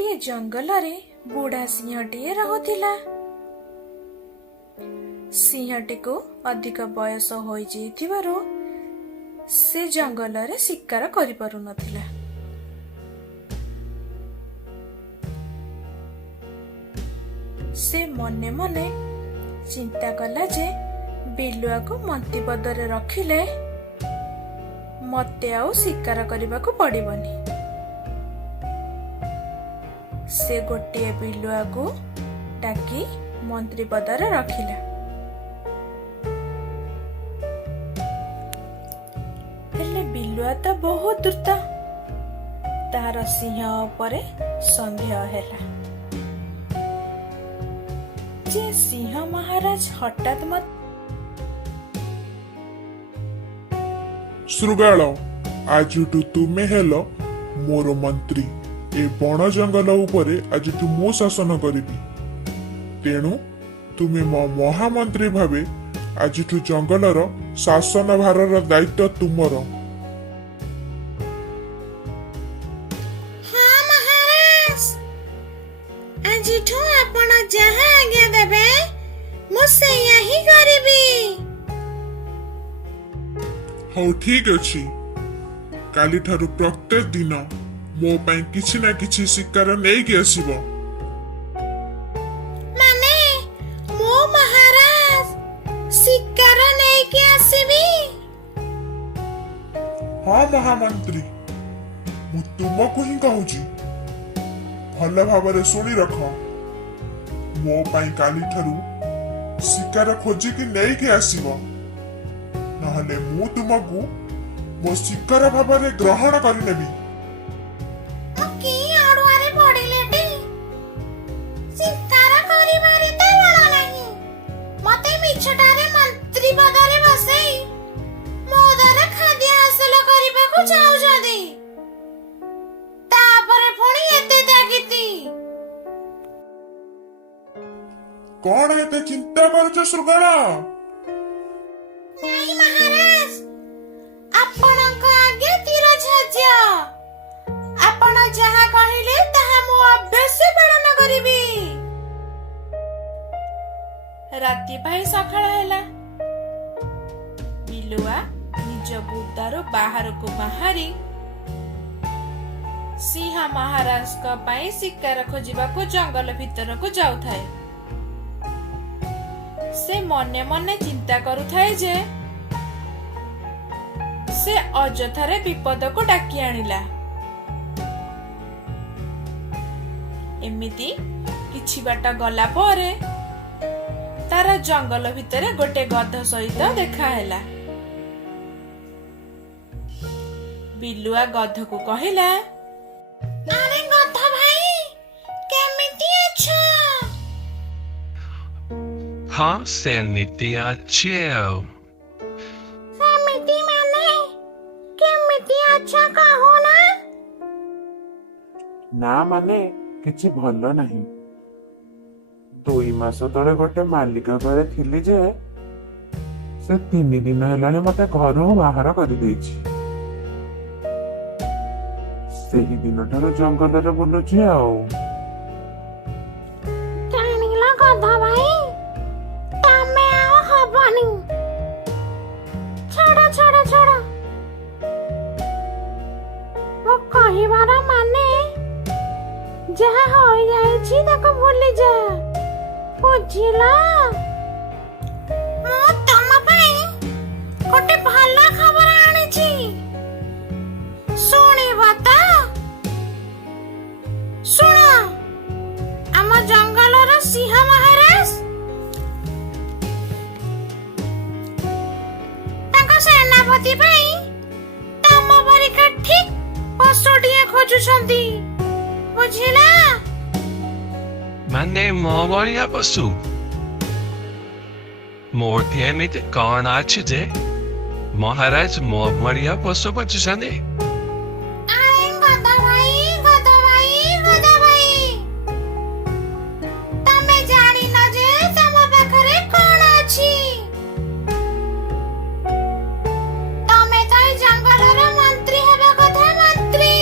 गोटे जंगल रे बुढ़ा सिंहटीए रहुथिला। सिंहटी को अधिक बयस हो जाइथिबारु से जंगल रे शिकार करि पारु नथिला। से मने मने चिंता कला जे बिलुआ को मंत्री पदरे रखिले मते आउ शिकार करने को पड़िबनी। से गोटे बिलुआ को डाकी मंत्री पदरे रखिला। हेले बिलुआ तो बहुत द्रुत, तार सिंह उपरे संदेह हैला जे सिंह महाराज हठात मत श्रुगाल आजु तुमे हेल मोर मंत्री। ए बण जंगल उपरे आजु मो शासन करिबी, तेणु तुमे मो महामंत्री भावे आजु जंगलर शासन भारर दायित्व तुमर। हाँ महाराज, आजिठु आपण जहा आज्ञा देबे मु सेया ही करिबी। हौ ठीक अछि, काली ठारु प्रत्येक दिन मो पई किछि ना किछि शिकार नै कि आसीबो। माने मो महाराज शिकार नै कि आसीबी? हाँ महामंत्री, मु तुमको ही कहूची, भल भावरे सुनी रख। मो पई काली ठारु शिकार खोजिकी नै कि आसीबो, नहले मु तुमको मो शिकार भावरे ग्रहण करि नेबी। की अड़ुआरे पड़िलेटी शिकार करिबारे त बळ नाही, मते मिछटारे मंत्री पदरे बसेई मो द्वारा खाद्य हासिल करिबाकू चाहुछदी, तापरे पुणी एते तागिती। कौन एते चिंता करूछ श्रुगाल? नहीं महाराज, आपणक आज्ञा तीर छाज्य। आपण जहा कहिले ताहा मु अभ्यास पालन करिबी। राति भाई सकाळ हैला। बिलुआ निज बुदारो बाहर को बाहरी सिंह महाराज का पाई शिकार खोजिबा को जंगल भीतर को जाउथाए। से मने मने चिंता करुथाए जे से अजथारे विपद को डाकी आनिला। एमिति किछि बाट गला परे तार जंगल भितरे गोटे गध सहित देखा हैला। बिलुआ गध को कहिला, अरे गध भाई, केमिति अछ? हाँ सेमिति अच्छी सेमिति माने केमिति अछ कहो ना? ना माने किछि भल नहीं। 2 मास तले गोटे मालिक घरे थिली जे से 3 दिन हेलाने मते घरु बाहर कर देछि। सेही दिन ठारो जंगल रे बुलुछि आउ। जानिला गध भाई, तमे आओ हबनी। छड़ छड़ छड़ वो कहिबार माने जहा हो जायछि ताको भूली जा, बुझिला? मु तम पई गोटे भला खबर आनिछि, सुनिबा त? सुन, आम जंगलर सिंह महाराज ताको सेनापति पई तम परिका ठीक पशुटिए खोजुछंती, बुझिला? माने मो भलिया पशु मोर एमिति कौन अछि जे महाराज मो भलिया पशु पछुछन्ति? अरे गध भाई, गध भाई, गध भाई, तमे जानि न जे तम पाखरे कोन अछि? तमे त जंगलर मंत्री हेबा कथा, मंत्री।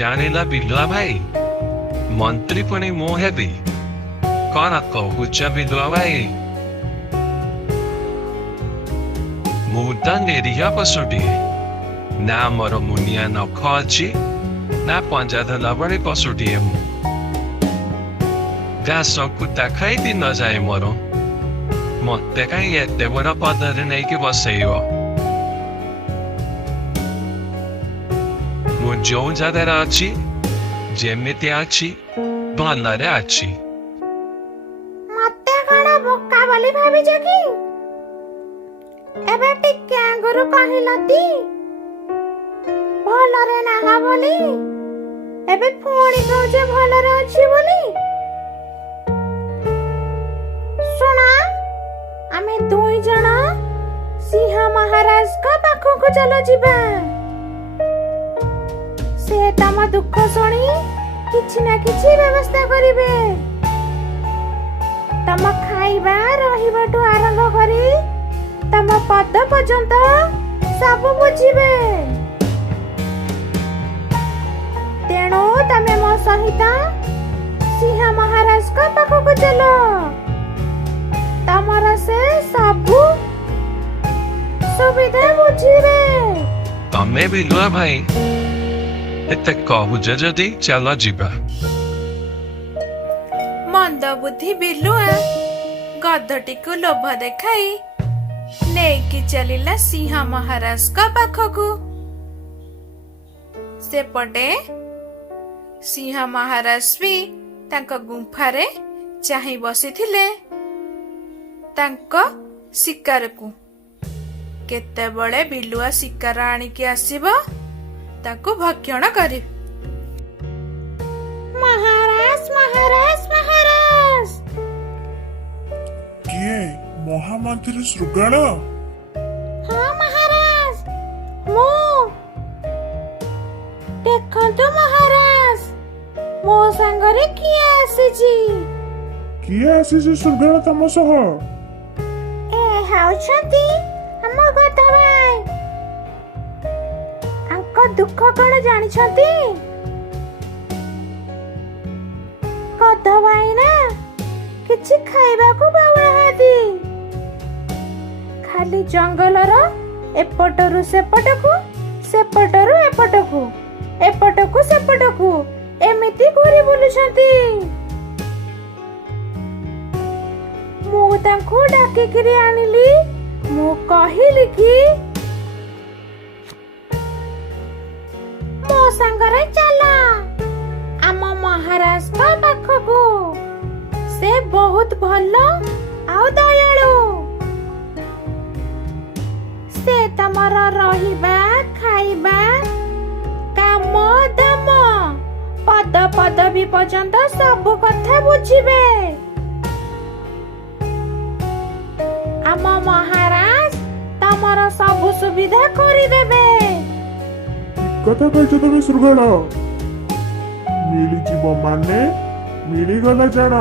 ଜାଣିଲା ବିଲୁଆ ଭାଇ, ମନ୍ତ୍ରୀ ପୁଣି ମୁଁ ହେବି। କଣ କହୁଛ ବିଲୁଆ ଭାଇ? ମୁଁ ତ ନିରୀହ ପଶୁଟିଏ, ନା ମୋର ମୁନିଆ ନଖ ଅଛି, ନା ପଞ୍ଜା ଧରିଲା ଭଳି ପଶୁଟିଏ ମୁଁ। ଘାସ କୁଟା ଖାଇ ଦିନ ଯାଏ ମୋର। ମତେ କାହିଁ ଏତେ ବଡ ପଦରେ ନେଇକି ବସେଇବ? ମୁଁ ଯୋଉ ଜାଗାରେ ଅଛି, ଯେମିତି ଅଛି, ଭଲରେ ଅଛି। ମତେ କଣ ବୋକା ବୋଲି ଭାବିଛ କି? ଏବେ ଟିକେ ଆଗରୁ କହିଲତି ଭଲରେ ନାହଁ ବୋଲି, ଏବେ ପୁଣି କହୁଛ ଭଲରେ ଅଛି ବୋଲି। ଶୁଣ, ଆମେ ଦୁଇ ଜଣ ସିଂହ ମହାରାଜଙ୍କ ପାଖକୁ ଚାଲ ଯିବା। ସେ ତମ ଦୁଃଖ ଶୁଣି କିଛି ନା କିଛି ବ୍ୟବସ୍ଥା କରିବେ। ତମ ଖାଇବା ରହିବାଠୁ ଆରମ୍ଭ କରି ତମ ପଦ ପର୍ଯ୍ୟନ୍ତ ସବୁ ବୁଝିବେ। ତେଣୁ ତମେ ମୋ ସହିତ ସିଂହ ମହାରାଜଙ୍କ ପାଖକୁ ଚାଲ। ତମର ସେ ସବୁ ସୁବିଧା ବୁଝିବେ। ତମେ ବିଲୁଆ ଭାଇ ଏତେ କହୁଛ ଯଦି ଚାଲ ଯିବା। ମନ୍ଦ ବୁଦ୍ଧି ବିଲୁଆ ଗଧଟିକୁ ଲୋଭ ଦେଖାଇ ନେଇକି ଚାଲିଲା ସିଂହ ମହାରାଜଙ୍କ ପାଖକୁ। ସେପଟେ ସିଂହ ମହାରାଜ ବି ତାଙ୍କ ଗୁମ୍ଫାରେ ଚାହିଁ ବସିଥିଲେ ତାଙ୍କ ଶିକାରକୁ। କେତେବେଳେ ବିଲୁଆ ଶିକାର ଆଣିକି ଆସିବ ତାକୁ ଭକ୍ଷଣ କରିବେ। ମହାରାଜ, ମହାରାଜ, ମହାରାଜ। କିଏ? ମହାମନ୍ତ୍ରୀ ଶୃଗାଳ? ହଁ ମହାରାଜ, ମୁଁ। ଦେଖନ୍ତୁ ମହାରାଜ, ମୋ ସାଙ୍ଗରେ କିଏ ଆସିଛି? କିଏ ଆସିଛି ଶୃଗାଳ ତମ ସହ? ଏ ହେଉଛନ୍ତି ଆମ ଗଧ ଭାଇ। ଆଙ୍କ ଦୁଃଖ କଣ ଜାଣିଛନ୍ତି? ଗଧ ଭାଇ ନା କିଛି ଖାଇବାକୁ ପାଉନାହାନ୍ତି। ଖାଲି ଜଙ୍ଗଲର ଏପଟରୁ ସେପଟକୁ, ସେପଟରୁ ଏପଟକୁ, ଏପଟକୁ ସେପଟକୁ ଏମିତି ଘୁରି ବୁଲୁଛନ୍ତି। ମୁଁ ତାଙ୍କୁ ଡାକିକିରି ଆଣିଲି। ମୁଁ କହିଲି କି ମୋ ସାଙ୍ଗରେ ଚାଲ ଆମ ମହାରାଜଙ୍କ ପାଖକୁ। ସେ ବହୁତ ଭଲ ଆଉ ଦୟାଳୁ। ସେ ତମର ରହିବା, ଖାଇବା, କାମ ଦାମ, ପଦ ପଦବୀ ପର୍ଯ୍ୟନ୍ତ ସବୁ କଥା ବୁଝିବେ। ଆମ ମହାରାଜ ତମର ସବୁ ସୁବିଧା କରିଦେବେ। କଥା କହିଛ ତମେ ଶୃଗାଳ। ମିଳିଯିବ ମାନେ ମିଳିଗଲା ଜାଣ।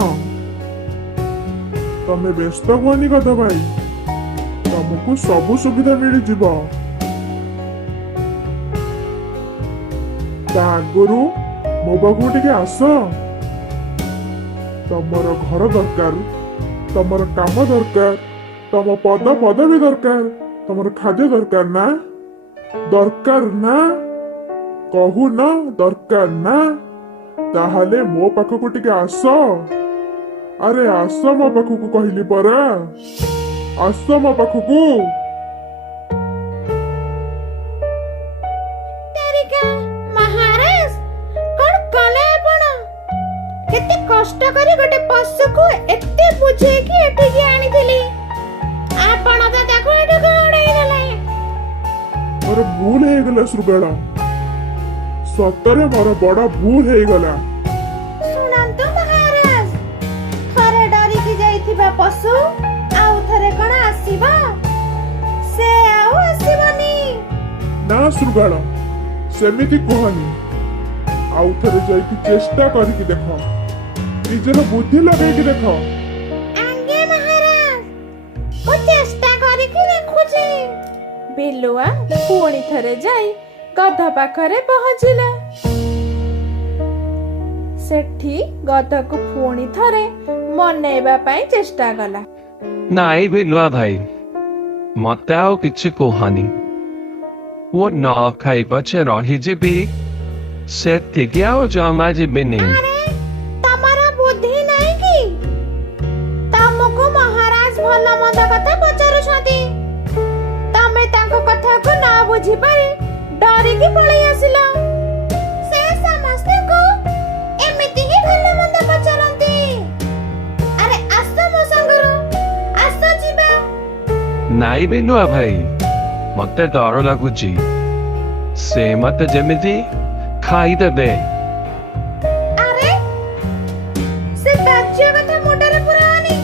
ତମେ ବ୍ୟସ୍ତ ହୁଅନି ଗଧ ଭାଇ, ତମକୁ ସବୁ ସୁବିଧା ମିଳିଯିବ। ତା ଆଗରୁ ମୋ ପାଖକୁ ଟିକେ ଆସ। ତମର ଘର ଦରକାର, ତମର କାମ ଦରକାର, ତମ ପଦ ପଦବୀ ଦରକାର, ତମର ଖାଦ୍ୟ ଦରକାର ନା? ଦରକାର ନା? କହୁନ ଦରକାର ନା? ତାହେଲେ ମୋ ପାଖକୁ ଟିକେ ଆସ। ଆରେ ଆସ ମୋ ପାଖକୁ କହିଲି ପରା, ଆସ ମୋ ପାଖକୁ। ମହାରାଜ କଣ କଲେ ଆପଣ? କେତେ କଷ୍ଟ କରି ଗୋଟେ ପଶୁକୁ ଏତେ ବୁଝେଇକି ଏଠିକି ଆଣିଥିଲି, ଆପଣ ତ ତାକୁ ଏଠିକୁ ଉଡେଇ ଦେଲେ। ମୋର ଭୁଲ ହେଇଗଲା ଶୃଗାଳ, ସତରେ ମୋର ବଡ ଭୁଲ ହେଇଗଲା। ଶୁଣନ୍ତୁ ମହାରାଜ, ଥରେ ଡରିକି ଯାଇଥିବା ପଶୁ ଆଉ ଥରେ କଣ ଆସିବ? ସେ ଆଉ ଆସିବନି। ନା ଶୃଗାଳ, ସେମିତି କୁହନି। ଆଉ ଥରେ ଯାଇକି ଚେଷ୍ଟା କରିକି ଦେଖ, ନିଜର ବୁଦ୍ଧି ଲଗେଇକି ଦେଖ। ଆଜ୍ଞା ମହାରାଜ, ମୁଁ ଚେଷ୍ଟା କରିକି ଦେଖୁଛି। ବିଲୁଆ ପୁଣି ଥରେ ଯାଇ ଗଧ ପାଖରେ ପହଞ୍ଚିଲା। ସେଠି ଗଧକୁ ପୁଣି ଥରେ ମନେଇବା ପାଇଁ ଚେଷ୍ଟା କଲା। ନାଇଁ ବିଲୁଆ ଭାଇ ମତେ ଆଉ କିଛି କୁହନି। ମୁଁ ନ ଖାଇ ପଛେ ରହିଯିବି ସେତିକି ଆଉ ଜମା ଯିବିନି। ଆରେ ତମର ବୁଦ୍ଧି ନାହିଁ କି? ତମକୁ ମହାରାଜ ଭଲ ମନ୍ଦ କଥା ପଚାରୁଛନ୍ତି, ତମେ ତାଙ୍କ କଥାକୁ ନ ବୁଝିପାରି ଡରିକି ପଳେଇ ଆସିଲ। ସେ ସମସ୍ତଙ୍କୁ ଏମିତି ହିଁ ଭଲ ମନ୍ଦ ପଚାରନ୍ତି। ଆରେ ଆସ ମୋ ସାଙ୍ଗରୁ, ଆସ ଯିବା। ନାଇଁ ବିଲୁଆ ଭାଇ ମତେ ଡର ଲାଗୁଛି। ସେ ମତେ ଯେମିତି ଖାଇଦେବେ। ଆରେ ସେ ରାଜ୍ୟ କଥା ମୁଣ୍ଡରେ ପୁରାଅନି।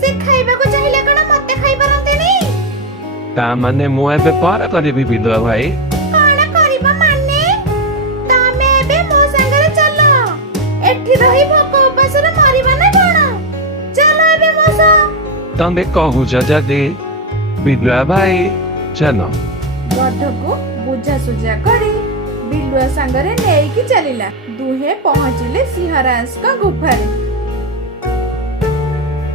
ସେ ଖାଇବାକୁ ଚାହିଁଲେ କଣ ମତେ ଖାଇପାରନ୍ତିନି? ତା ମାନେ ମୁଁ ଏବେ ପାର କରିବି ବିଲୁଆ ଭାଇ। କଣ କରିବ ମାନେ? ତମେ ଏବେ ମୋ ସାଙ୍ଗରେ ଚାଲ। ଏଠି ରହି ଭୋକ ଉପାସରେ ମରିବା ନା କଣ? ଚାଲ ଏବେ ମୋ ସହ। ତମେ କହୁଛ ଯଦି ବିଲୁଆ ଭାଇ ଚାଲ। ଗଧକୁ ବୁଝାସୁଝା କରି ବିଲୁଆ ସାଙ୍ଗରେ ନେଇକି ଚାଲିଲା। ଦୁହେଁ ପହଞ୍ଚିଲେ ସିଂହରାଜଙ୍କ ଗୁମ୍ଫାରେ।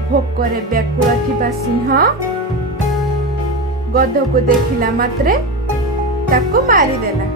ଭୋକରେ ବ୍ୟାକୁଳ ଥିବା ସିଂହ ଗଧକୁ ଦେଖିଲା ମାତ୍ରେ ତାକୁ ମାରିଦେଲା।